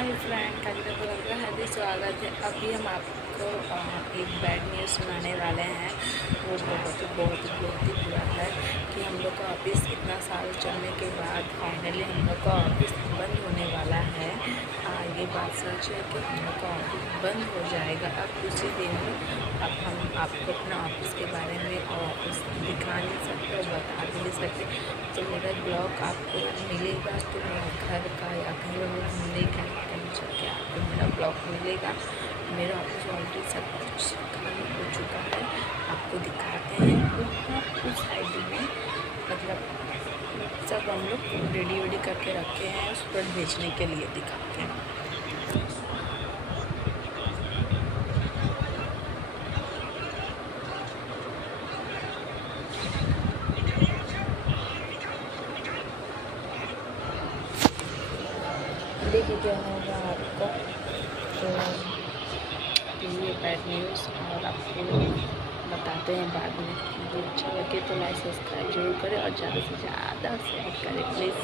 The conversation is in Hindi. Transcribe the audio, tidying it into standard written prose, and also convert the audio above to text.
हाय फ्रेंड, कालिका ब्लॉग में हार्दिक स्वागत है। अभी हम आपको एक बैड न्यूज़ सुनाने वाले हैं। वो बहुत ही बुरा है कि हम लोग का ऑफिस इतना साल चलने के बाद फाइनली हम लोग का ऑफिस बंद होने वाला है। ये बात सच है कि हम लोग का ऑफिस बंद हो जाएगा अब उसी दिन। अब हम आपको अपना ऑफिस के बारे में और ऑफिस दिखा नहीं सकते और बता भी नहीं सकते। तो मेरा ब्लॉग आपको मिलेगा तो मेरा घर का या कहीं घूमने का कहीं जाके आपको मेरा ब्लॉग मिलेगा। मेरा ऑफिस ऑलरेडी सब कुछ खाली हो चुका है। आपको दिखाते हैं वहाँ उस साइड में, मतलब सब हम लोग रेडी करके रखे हैं, उस पर भेजने के लिए दिखाते हैं। देखिए क्या होगा आपको, तो ये बैड न्यूज़ और आपको बताते हैं बाद में। वीडियो अच्छा लगे तो लाइक सब्सक्राइब जरूर करें और ज़्यादा से ज़्यादा शेयर करें प्लीज़।